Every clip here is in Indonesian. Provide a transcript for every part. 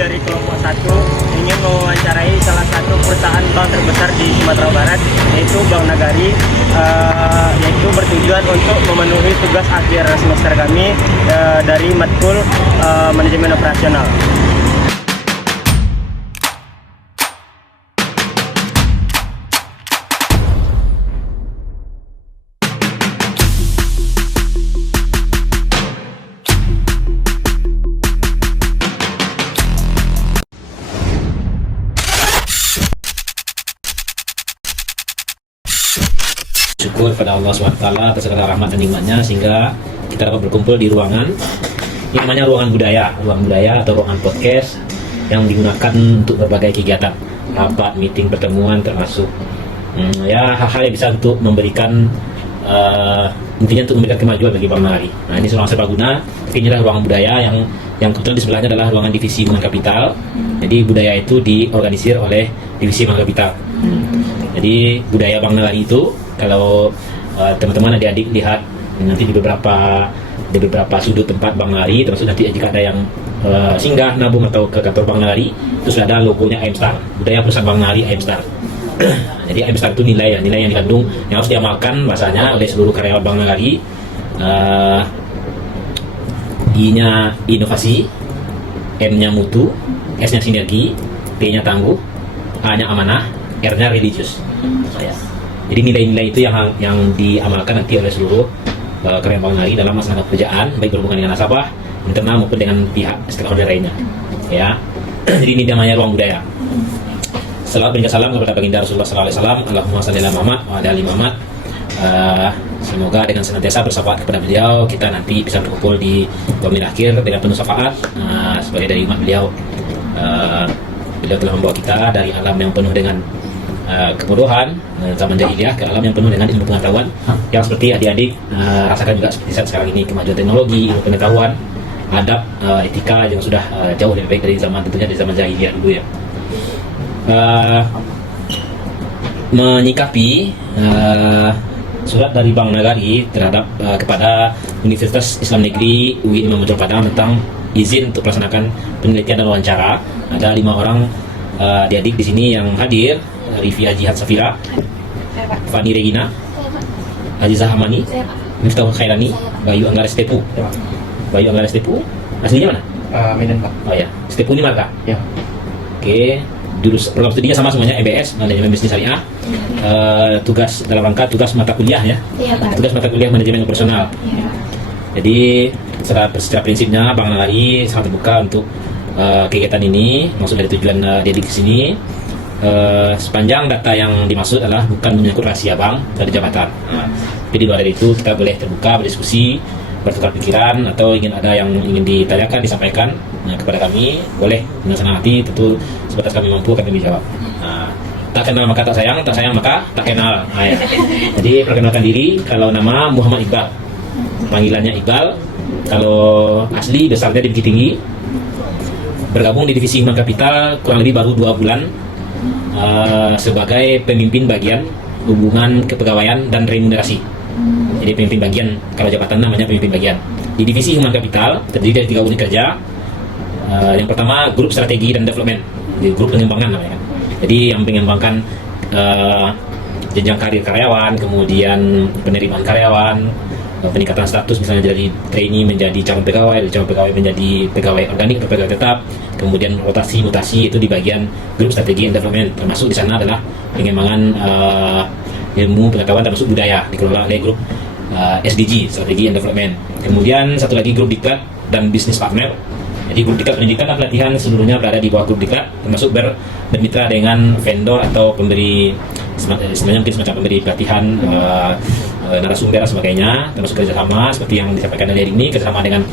dari kelompok 1 ingin mewawancarai salah satu perusahaan bank terbesar di Sumatera Barat, yaitu Bank Nagari, yaitu bertujuan untuk memenuhi tugas akhir semester kami dari matkul manajemen operasional. Syukur kepada Allah SWT atas segala rahmat dan nikmatnya sehingga kita dapat berkumpul di ruangan yang namanya ruang budaya atau ruangan podcast yang digunakan untuk berbagai kegiatan, rapat, meeting, pertemuan, termasuk hal-hal yang bisa untuk memberikan intinya untuk memberikan kemajuan bagi Bank Nagari. Nah, ini ruangan serbaguna, ini adalah ruangan budaya yang kebetulan di sebelahnya adalah ruangan divisi hubungan kapital. Jadi budaya itu diorganisir oleh divisi hubungan kapital. Jadi budaya Bank Nagari itu, kalau teman-teman adik-adik lihat nanti di beberapa sudut tempat Bank Nagari, termasuk nanti jika ada yang singgah nabung atau ke kantor Bank Nagari, itu sudah ada logonya AM Star, budaya perusahaan Bank Nagari AM Star. Jadi AM Star itu nilai yang dikandung yang harus diamalkan bahasanya oleh seluruh karyawan Bank Nagari. I-nya inovasi, M-nya mutu, S-nya sinergi, T-nya tangguh, A-nya amanah, R-nya religius. Jadi nilai-nilai itu yang diamalkan nanti oleh seluruh karyawan Bank Nagari dalam melaksanakan pekerjaan, baik berhubungan dengan nasabah, internal maupun dengan pihak stakeholder lainnya. Ya, jadi ini namanya ruang budaya. Salawat dan salam kepada baginda Rasulullah SAW. Allahumma shalli ala Muhammad wa ala ali Muhammad. Semoga dengan senantiasa bersahabat kepada beliau, kita nanti bisa berkumpul di yaumil akhir dengan penuh syafaat sebagai dari umat beliau. Beliau telah membawa kita dari alam yang penuh dengan kebodohan zaman jahiliyah ke alam yang penuh dengan ilmu pengetahuan yang seperti adik-adik rasakan juga seperti saat sekarang ini, kemajuan teknologi, ilmu pengetahuan, adab, etika yang sudah jauh lebih baik dari zaman, tentunya dari zaman jahiliyah dulu ya. Menyikapi surat dari Bank Nagari terhadap kepada Universitas Islam Negeri UI Imam Bonjol Padang tentang izin untuk melaksanakan penelitian dan wawancara, ada 5 orang adik-adik di sini yang hadir. Rifia Jihad Safira, Fani Regina, Azizah Hamani, Miftahul Khairani, Bayu Anggara Stepu. Bayu Anggara Stepu, aslinya mana? Medan, Pak. Oh ya, Stepu ini Malaka? Ya. Oke, program studinya sama semuanya, MBS, Manajemen Bisnis Syariah. Tugas dalam rangka tugas mata kuliah ya? Iya, Pak. Tugas mata kuliah Manajemen Operasional. Ya. Jadi secara prinsipnya Bank Nagari sangat terbuka untuk kegiatan ini. Maksud dari tujuan didik di sini, sepanjang data yang dimaksud adalah bukan menyangkut rahasia bank dari jabatan. Tapi di luar dari itu kita boleh terbuka berdiskusi, bertukar pikiran, atau ada yang ingin ditanyakan, disampaikan kepada kami, boleh dengan senang hati. Tentu sebatas kami mampu kami jawab. Tak kenal maka tak sayang maka tak kenal. Ya. Jadi perkenalkan diri, kalau nama Muhammad Iqbal, panggilannya Iqbal. Kalau asli besarnya di Bukit Tinggi, bergabung di divisi human kapital kurang lebih baru 2 bulan. Sebagai pemimpin bagian hubungan kepegawaian dan remunerasi. Jadi pemimpin bagian, kalau jabatan namanya pemimpin bagian. Di divisi human capital terdiri dari 3 unit kerja. Yang pertama grup strategi dan development, di grup pengembangan namanya. Jadi yang mengembangkan jenjang karir karyawan, kemudian penerimaan karyawan, peningkatan status misalnya dari trainee menjadi calon pegawai, dari calon pegawai menjadi pegawai organik atau pegawai tetap, kemudian rotasi mutasi itu di bagian grup strategi and development. Termasuk di sana adalah pengembangan ilmu pengetahuan termasuk budaya dikelola oleh grup SDG, strategi and development. Kemudian satu lagi grup diklat dan bisnis partner. Jadi grup diklat pendidikan dan pelatihan seluruhnya berada di bawah grup diklat, termasuk bermitra dengan vendor atau pemberi, sebenarnya mungkin semacam pemberi pelatihan, narasumber dan sebagainya, termasuk kerjasama seperti yang disampaikan dari ini, kerjasama dengan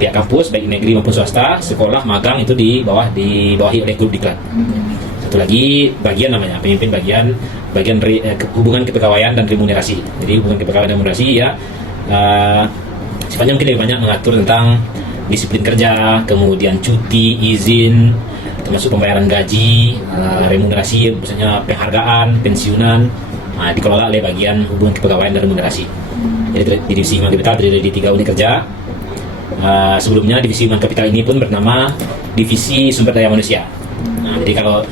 pihak kampus baik negeri maupun swasta, sekolah, magang itu dibawahi oleh grup diklat. Satu lagi bagian namanya pemimpin bagian hubungan kepegawaian dan remunerasi. Jadi hubungan kepegawaian dan remunerasi ya sifatnya mungkin lebih banyak mengatur tentang disiplin kerja, kemudian cuti, izin, termasuk pembayaran gaji, remunerasi, misalnya penghargaan, pensiunan, dikelola oleh bagian hubungan kepegawaian dan remunerasi. Jadi di divisi human capital terdiri dari 3 unit kerja. Sebelumnya divisi Human Capital ini pun bernama Divisi Sumber Daya Manusia. Nah, jadi kalau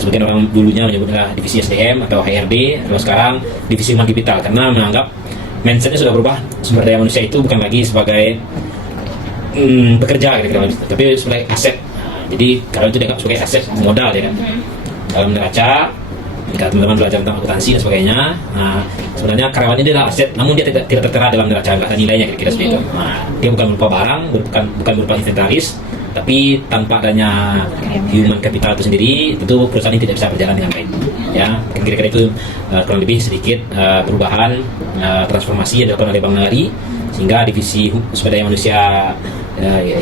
sebagian orang dulunya menyebutnya divisi SDM atau HRD, kalau sekarang divisi Human Capital, karena menganggap mindsetnya sudah berubah. Sumber daya manusia itu bukan lagi sebagai bekerja kira-kira, tapi sebagai aset. Jadi kalau itu dianggap sebagai aset modal ya kan. Dalam neraca, jika teman-teman belajar tentang akuntansi dan sebagainya, nah, sebenarnya karyawan ini adalah aset, namun dia tidak tertera dalam neraca, nggak ada nilainya kira-kira seperti itu. Nah, dia bukan berupa barang, bukan berupa inventaris, tapi tanpa adanya human capital itu sendiri, tentu perusahaan ini tidak bisa berjalan dengan baik. Ya, kira-kira itu kurang lebih sedikit perubahan transformasi yang dilakukan oleh Bank Nagari, sehingga divisi sumber daya manusia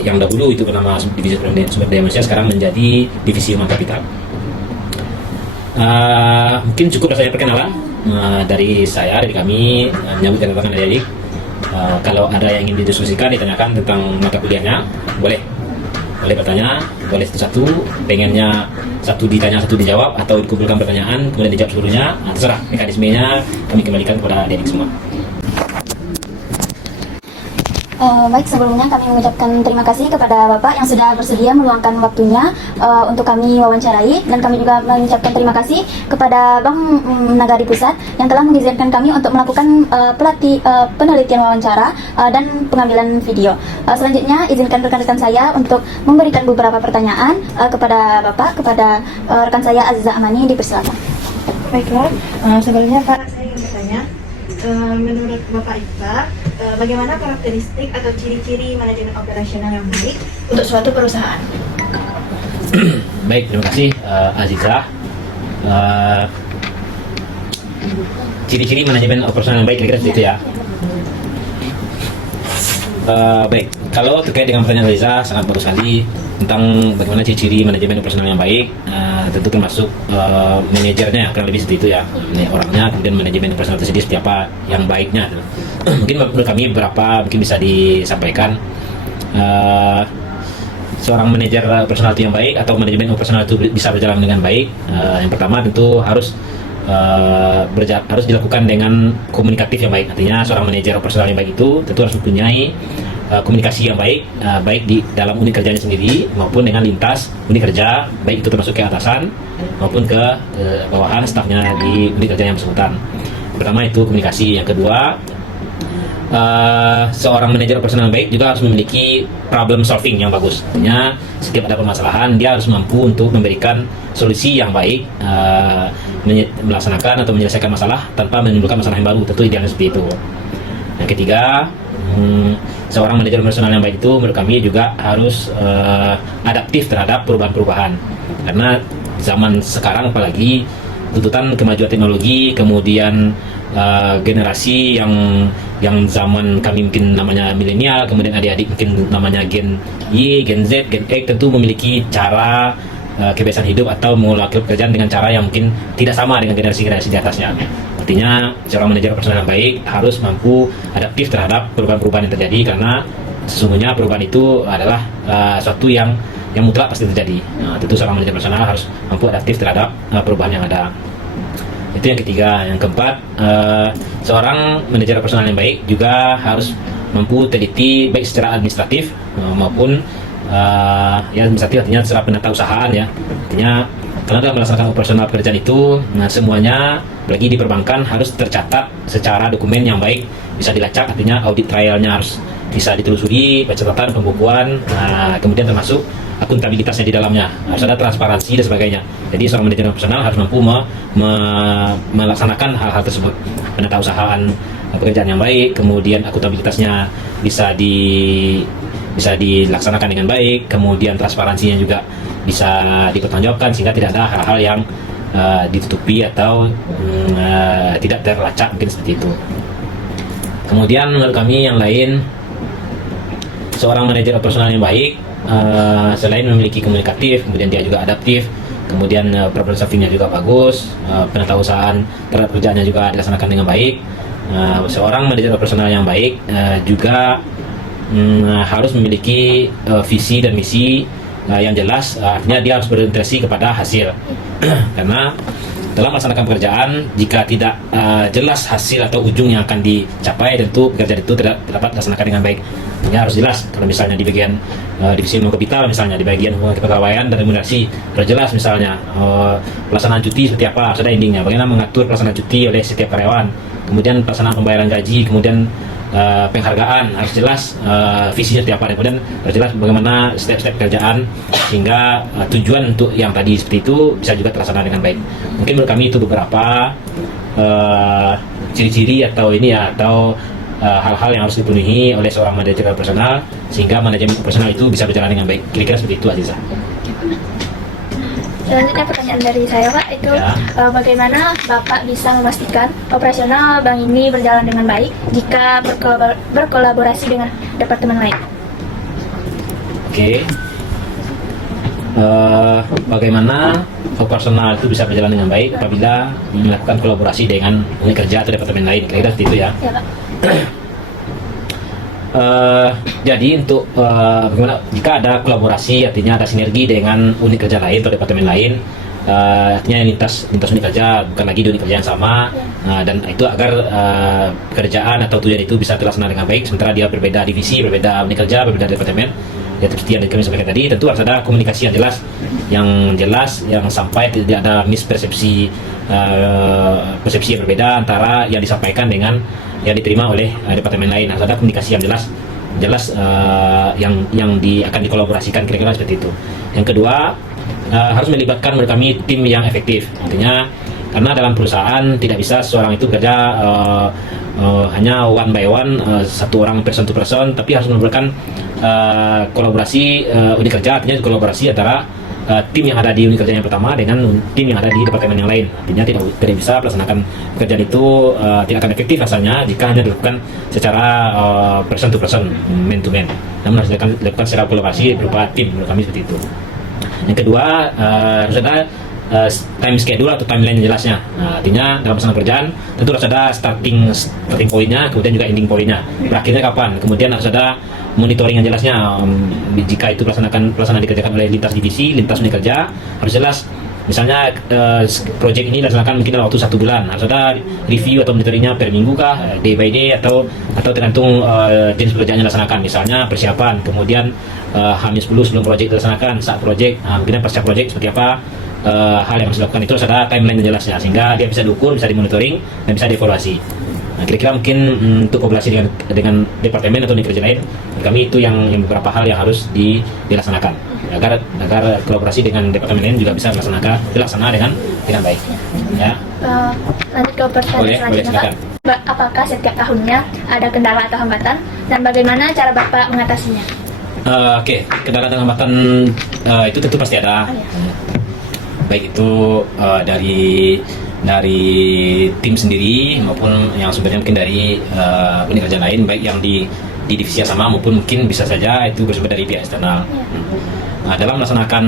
yang dahulu itu bernama divisi sumber daya manusia sekarang menjadi divisi human capital. Mungkin cukup rasanya perkenalan dari saya, dari kami menyambut kedatangan adik-adik. Kalau ada yang ingin didiskusikan, ditanyakan tentang mata kuliahnya, boleh bertanya, boleh satu-satu, pengennya satu ditanya satu dijawab, atau dikumpulkan pertanyaan kemudian dijawab seluruhnya, terserah. Mekanismenya kami kembalikan kepada adik semua. Baik, sebelumnya kami mengucapkan terima kasih kepada Bapak yang sudah bersedia meluangkan waktunya untuk kami wawancarai, dan kami juga mengucapkan terima kasih kepada Bank Nagari Pusat yang telah mengizinkan kami untuk melakukan penelitian wawancara dan pengambilan video. Selanjutnya, izinkan rekan-rekan saya untuk memberikan beberapa pertanyaan kepada Bapak, kepada rekan saya Aziza Amani, dipersilakan. Baiklah, sebelumnya Pak, saya ingin bertanya, menurut Bapak Iqbal, bagaimana karakteristik atau ciri-ciri manajemen operasional yang baik untuk suatu perusahaan? Baik, terima kasih Aziza. Ciri-ciri manajemen operasional yang baik kira-kira seperti itu ya. Baik, kalau terkait dengan pertanyaan Aziza, sangat bagus sekali tentang bagaimana ciri-ciri manajemen operasional yang baik. Tentu termasuk manajernya, kurang lebih seperti itu ya, orangnya, kemudian manajemen operasional tersendiri seperti apa yang baiknya. Mungkin menurut kami beberapa mungkin bisa disampaikan. Seorang manajer operasional itu yang baik atau manajemen operasional itu bisa berjalan dengan baik. Yang pertama tentu harus dilakukan dengan komunikatif yang baik. Artinya seorang manajer operasional yang baik itu tentu harus mempunyai komunikasi yang baik, baik di dalam unit kerjanya sendiri maupun dengan lintas unit kerja, baik itu termasuk ke atasan maupun ke bawahan stafnya di unit kerja yang bersangkutan. Pertama itu komunikasi. Yang kedua, seorang manajer operasional yang baik juga harus memiliki problem solving yang bagus. Artinya setiap ada permasalahan dia harus mampu untuk memberikan solusi yang baik, melaksanakan atau menyelesaikan masalah tanpa menimbulkan masalah yang baru. Tentu idealnya seperti itu. Yang ketiga, seorang manajer operasional yang baik itu menurut kami juga harus adaptif terhadap perubahan-perubahan, karena zaman sekarang apalagi tuntutan kemajuan teknologi, kemudian generasi yang zaman kami mungkin namanya milenial, kemudian adik-adik mungkin namanya Gen Y, Gen Z, Gen X, tentu memiliki cara kebiasaan hidup atau mengelola pekerjaan dengan cara yang mungkin tidak sama dengan generasi-generasi di atasnya. Artinya seorang manajer operasional yang baik harus mampu adaptif terhadap perubahan-perubahan yang terjadi, karena sesungguhnya perubahan itu adalah suatu yang mutlak pasti terjadi. Nah, tentu seorang manajer operasional harus mampu adaptif terhadap perubahan yang ada. Itu yang ketiga. Yang keempat, seorang manajer operasional yang baik juga harus mampu teliti baik secara administratif maupun ya administratif, artinya secara penatausahaan ya. Artinya karena dalam melaksanakan operasional pekerjaan itu, semuanya apalagi di perbankan harus tercatat secara dokumen yang baik, bisa dilacak, artinya audit trialnya harus bisa ditelusuri, pencatatan, pembukuan, kemudian termasuk akuntabilitasnya di dalamnya, harus ada transparansi dan sebagainya. Jadi seorang manajer operasional harus mampu melaksanakan hal-hal tersebut, penatausahaan pekerjaan yang baik, kemudian akuntabilitasnya bisa dilaksanakan dengan baik, kemudian transparansinya juga bisa dipertanggungjawabkan sehingga tidak ada hal-hal yang ditutupi atau tidak terlacak, mungkin seperti itu. Kemudian menurut kami yang lain, seorang manajer operasional yang baik selain memiliki komunikatif, kemudian dia juga adaptif, kemudian problem solvingnya juga bagus, penatausahaan terhadap kerjaannya juga dilaksanakan dengan baik. Seorang manajer operasional yang baik juga harus memiliki visi dan misi yang jelas, artinya dia harus berorientasi kepada hasil. Karena dalam melaksanakan pekerjaan, jika tidak jelas hasil atau ujung yang akan dicapai, tentu pekerjaan itu tidak dapat dilaksanakan dengan baik. Ya, harus jelas. Kalau misalnya di bagian divisi ilmu kapital, misalnya di bagian hubungan kepegawaian dan remunerasi, harus jelas misalnya pelaksanaan cuti seperti apa, harus ada endingnya. Bagaimana mengatur pelaksanaan cuti oleh setiap karyawan, kemudian pelaksanaan pembayaran gaji, kemudian penghargaan, harus jelas visinya seperti apa, dan kemudian harus jelas bagaimana step-step pekerjaan sehingga tujuan untuk yang tadi seperti itu bisa juga terlaksana dengan baik. Mungkin menurut kami itu beberapa ciri-ciri atau hal-hal yang harus dipenuhi oleh seorang manajer operasional sehingga manajemen operasional itu bisa berjalan dengan baik. Kira-kira seperti itu, Aziza. Selanjutnya pertanyaan dari saya Pak, itu Ya. bagaimana Bapak bisa memastikan operasional bank ini berjalan dengan baik jika berkolaborasi dengan departemen lain? Oke. Bagaimana operasional itu bisa berjalan dengan baik apabila melakukan kolaborasi dengan unit kerja atau departemen lain? Kira-kira seperti itu ya. Ya Pak. Jadi untuk bagaimana jika ada kolaborasi, artinya ada sinergi dengan unit kerja lain atau departemen lain, artinya lintas unit kerja, bukan lagi di unit kerja yang sama, dan itu agar pekerjaan atau tujuan itu bisa terlaksana dengan baik, sementara dia berbeda divisi, berbeda unit kerja, berbeda departemen. Ya, seperti yang kami sampaikan tadi, tentu harus ada komunikasi yang jelas, yang sampai tidak ada mispersepsi, persepsi yang berbeda antara yang disampaikan dengan yang diterima oleh departemen lain. Harus ada komunikasi yang jelas yang akan dikolaborasikan, kira-kira seperti itu. Yang kedua, harus melibatkan menurut kami tim yang efektif. Artinya karena dalam perusahaan tidak bisa seorang itu kerja hanya one by one, satu orang person to person, tapi harus melibatkan kolaborasi unit kerja, artinya kolaborasi antara tim yang ada di unit kerja yang pertama dengan tim yang ada di departemen yang lain. Artinya tidak bisa melaksanakan pekerjaan itu tidak akan efektif rasanya jika hanya dilakukan secara person to person, man to man. Namun harus dilakukan secara kolaborasi berupa tim, menurut kami seperti itu. Yang kedua, harus ada time schedule atau timeline yang jelasnya. Artinya dalam pelaksanaan pekerjaan tentu harus ada starting pointnya, kemudian juga ending pointnya. Berakhirnya kapan? Kemudian harus ada monitoring yang jelasnya. Jika itu pelaksanaan dikerjakan oleh lintas divisi, lintas unit kerja, harus jelas. Misalnya project ini dilaksanakan mungkin dalam waktu 1 bulan, harus ada review atau monitoringnya per minggu kah, day by day, atau tergantung jenis pekerjaan yang dilaksanakan. Misalnya persiapan, kemudian H-10 sebelum project dilaksanakan, saat project, kemudian pasca project seperti apa. Hal yang harus dilakukan itu harus ada timeline yang jelasnya sehingga dia bisa diukur, bisa dimonitoring, dan bisa dievaluasi. Kira-kira mungkin untuk kolaborasi dengan departemen atau unit kerja lain, kami itu yang beberapa hal yang harus dilaksanakan agar kolaborasi dengan departemen lain juga bisa dilaksanakan dengan baik. Ya. Lanjut ke pertanyaan Boleh, selanjutnya Pak. Apakah setiap tahunnya ada kendala atau hambatan dan bagaimana cara Bapak mengatasinya? Oke, kendala dan hambatan itu tentu pasti ada. Baik itu dari tim sendiri maupun yang sebenarnya mungkin dari unit kerja lain, baik yang di divisi yang sama maupun mungkin bisa saja itu bersumber dari pihak eksternal. Dalam melaksanakan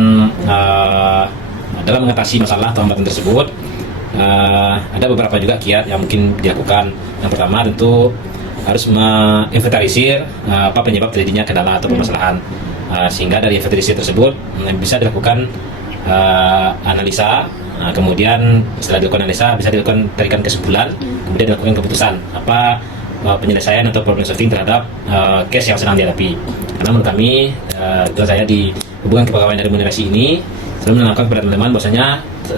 dalam mengatasi masalah atau hambatan tersebut, ada beberapa juga kiat yang mungkin dilakukan. Yang pertama tentu harus menginventarisir apa penyebab terjadinya kendala atau permasalahan, sehingga dari inventarisir tersebut bisa dilakukan analisa. Kemudian setelah dilakukan analisa bisa tarikan kesimpulan, kemudian dilakukan keputusan apa penyelesaian atau problem solving terhadap case yang sedang dihadapi. Karena menurut kami, saya di hubungan kepegawaian dan remunerasi ini selalu menanamkan kepada teman-teman bahwasanya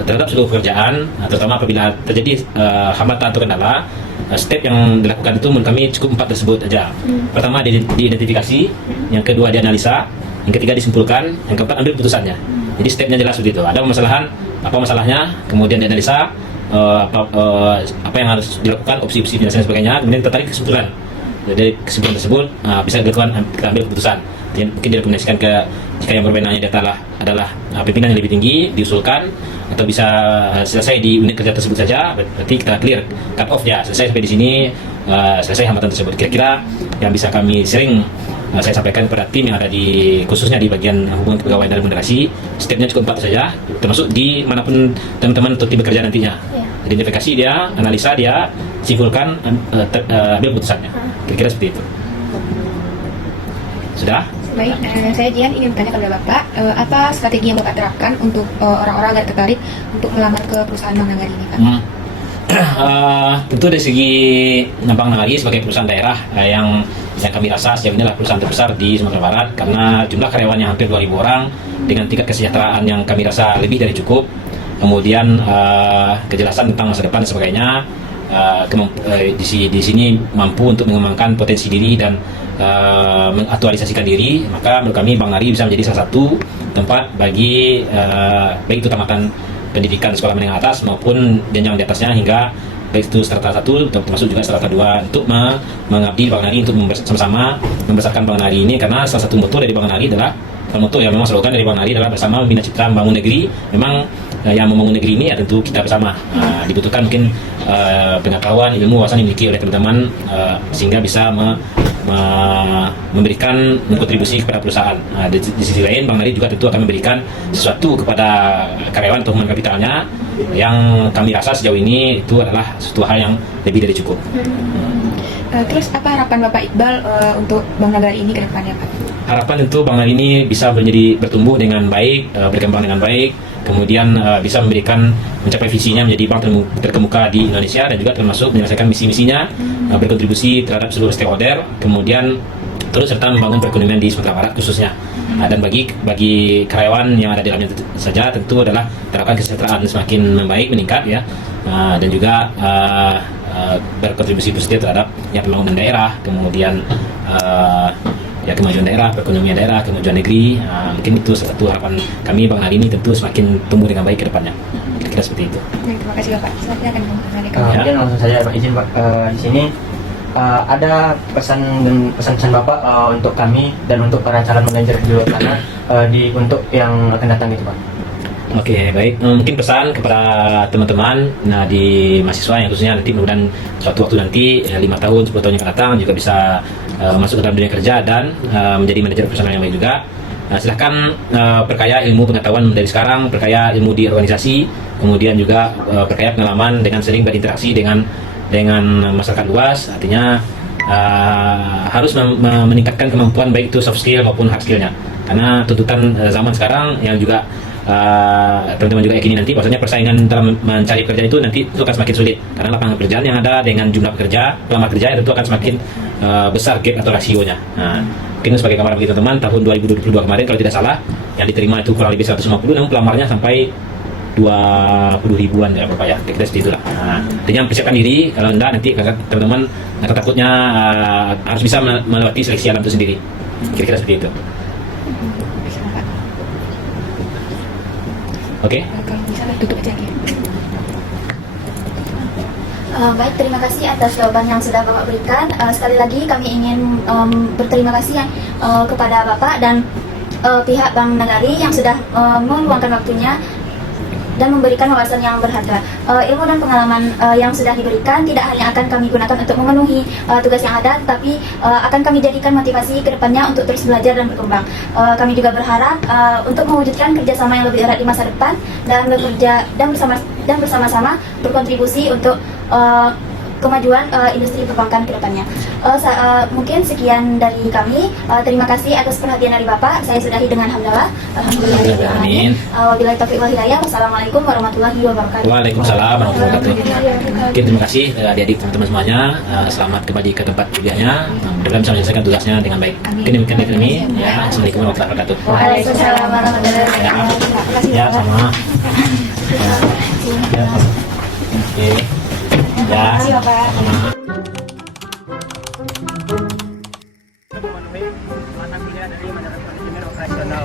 terhadap seluruh pekerjaan, terutama apabila terjadi hambatan atau kendala, step yang dilakukan itu menurut kami cukup 4 tersebut saja. Pertama diidentifikasi, yang kedua dianalisa, yang ketiga disimpulkan, yang keempat ambil keputusannya. Jadi stepnya jelas begitu. Ada permasalahan, apa masalahnya, kemudian dianalisa apa yang harus dilakukan, opsi-opsi dan sebagainya, kemudian kita tarik kesimpulan. Dari kesimpulan tersebut bisa dilakukan, kita ambil keputusan. Mungkin direkomendasikan ke jika yang berwenangnya adalah pimpinan yang lebih tinggi, diusulkan atau bisa selesai di unit kerja tersebut saja. Berarti kita clear, cut off ya, selesai sampai di sini, selesai hambatan tersebut. Kira-kira yang bisa kami sering saya sampaikan kepada tim yang ada khususnya di bagian hubungan kepegawaian dan remunerasi, stepnya cukup 4 saja, termasuk di manapun teman-teman atau tim bekerja nantinya. Identifikasi dia, analisa dia, simpulkan, ambil keputusannya. Kira-kira seperti itu. Sudah? Baik, saya Jian ingin bertanya kepada Bapak, apa strategi yang Bapak terapkan untuk orang-orang agar tertarik untuk melamar ke perusahaan Bank Nagari ini, Pak? Tentu dari segi Bank Nagari sebagai perusahaan daerah yang kami rasa sejauh ini adalah perusahaan terbesar di Sumatera Barat karena jumlah karyawannya hampir 2.000 orang dengan tingkat kesejahteraan yang kami rasa lebih dari cukup, kemudian kejelasan tentang masa depan dan sebagainya. Di sini mampu untuk mengembangkan potensi diri dan mengaktualisasikan diri, maka menurut kami Bank Nagari bisa menjadi salah satu tempat bagi baik itu tamatan pendidikan sekolah menengah atas maupun jenjang di atasnya hingga baik itu strata 1 termasuk juga strata 2 untuk mengabdi Bank Nagari untuk sama-sama membesarkan Bank Nagari ini, karena salah satu moto dari Bank Nagari adalah moto yang memang slogan dari Bank Nagari adalah bersama membina citra membangun negeri. Memang yang membangun negeri ini ya tentu kita bersama. Dibutuhkan mungkin pengetahuan, ilmu, wawasan yang dimiliki oleh teman-teman sehingga bisa memberikan kontribusi kepada perusahaan. Di sisi lain Bank Nagari juga tentu akan memberikan sesuatu kepada karyawan atau human kapitalnya yang kami rasa sejauh ini itu adalah suatu hal yang lebih dari cukup. Terus apa harapan Bapak Iqbal untuk Bank Nagari ini ke depannya, Pak? Harapan tentu Bank Nagari ini bisa bertumbuh dengan baik, berkembang dengan baik, kemudian bisa mencapai visinya menjadi bank terkemuka di Indonesia dan juga termasuk menyelesaikan misi-misinya, berkontribusi terhadap seluruh stakeholder, kemudian terus serta membangun perekonomian di Sumatera Barat khususnya. Dan bagi karyawan yang ada di dalamnya saja tentu adalah terapkan kesejahteraan semakin membaik, meningkat ya, dan juga berkontribusi positif terhadap pembangunan daerah, kemudian kemajuan daerah, perekonomian daerah, kemajuan negeri. Mungkin itu salah satu harapan kami Bank Nagari ini tentu semakin tumbuh dengan baik ke depannya. Kira-kira seperti itu. Baik, terima kasih Bapak. Silakan kembali. Mungkin langsung saja Pak izin Pak, di sini ada pesan-pesan Bapak untuk kami dan untuk para calon manajer di luar sana untuk yang akan datang gitu Pak. Oke, baik. Mungkin pesan kepada teman-teman di mahasiswa yang khususnya nanti mudah-mudahan suatu waktu nanti 5 tahun, 10 tahun yang akan datang juga bisa masuk ke dalam dunia kerja dan menjadi manajer profesional yang baik juga. Silahkan perkaya ilmu pengetahuan dari sekarang, perkaya ilmu di organisasi, kemudian juga perkaya pengalaman dengan sering berinteraksi dengan masyarakat luas. Artinya harus meningkatkan kemampuan baik itu soft skill maupun hard skillnya, karena tuntutan zaman sekarang yang juga teman-teman juga yakini nanti bahwasanya persaingan dalam mencari pekerjaan itu nanti itu akan semakin sulit karena lapangan pekerjaan yang ada dengan jumlah pelamar kerja itu akan semakin besar gap atau rasionya. Mungkin sebagai gambaran bagi teman-teman, tahun 2022 kemarin kalau tidak salah yang diterima itu kurang lebih 150, namun pelamarnya sampai 20 ribuan ya Bapak ya, kira-kira seperti itulah. Artinya persiapkan diri, kalau enggak nanti teman-teman takutnya harus bisa melewati seleksi alam itu sendiri, kira-kira seperti itu. Oke. Kalau bisa tutup aja ya. Baik, terima kasih atas jawaban yang sudah Bapak berikan. Sekali lagi kami ingin berterima kasih kepada Bapak dan pihak Bank Nagari yang sudah meluangkan waktunya dan memberikan wawasan yang berharga. Ilmu dan pengalaman yang sudah diberikan tidak hanya akan kami gunakan untuk memenuhi tugas yang ada, tetapi akan kami jadikan motivasi ke depannya untuk terus belajar dan berkembang. Kami juga berharap untuk mewujudkan kerjasama yang lebih erat di masa depan dan bekerja dan bersama-sama berkontribusi untuk kemajuan industri perbankan ke depannya. Mungkin sekian dari kami. Terima kasih atas perhatian dari Bapak. Saya sudahi dengan hamdalah. Alhamdulillah. Wabillahi taufiq wal hidayah. Wassalamualaikum warahmatullahi wabarakatuh. Waalaikumsalam warahmatullahi wabarakatuh. Oke, terima kasih adik-adik teman-teman semuanya. Selamat kembali ke tempat kuliahnya. Mudah-mudahan bisa menyelesaikan tugasnya dengan baik. Mungkin demikian dari kami. Ya, assalamualaikum warahmatullahi wabarakatuh. Waalaikumsalam warahmatullahi wabarakatuh. Ya, sama. Ya, sama. Oke. Ya, Memenuhi mata kuliah dari manajemen operasional.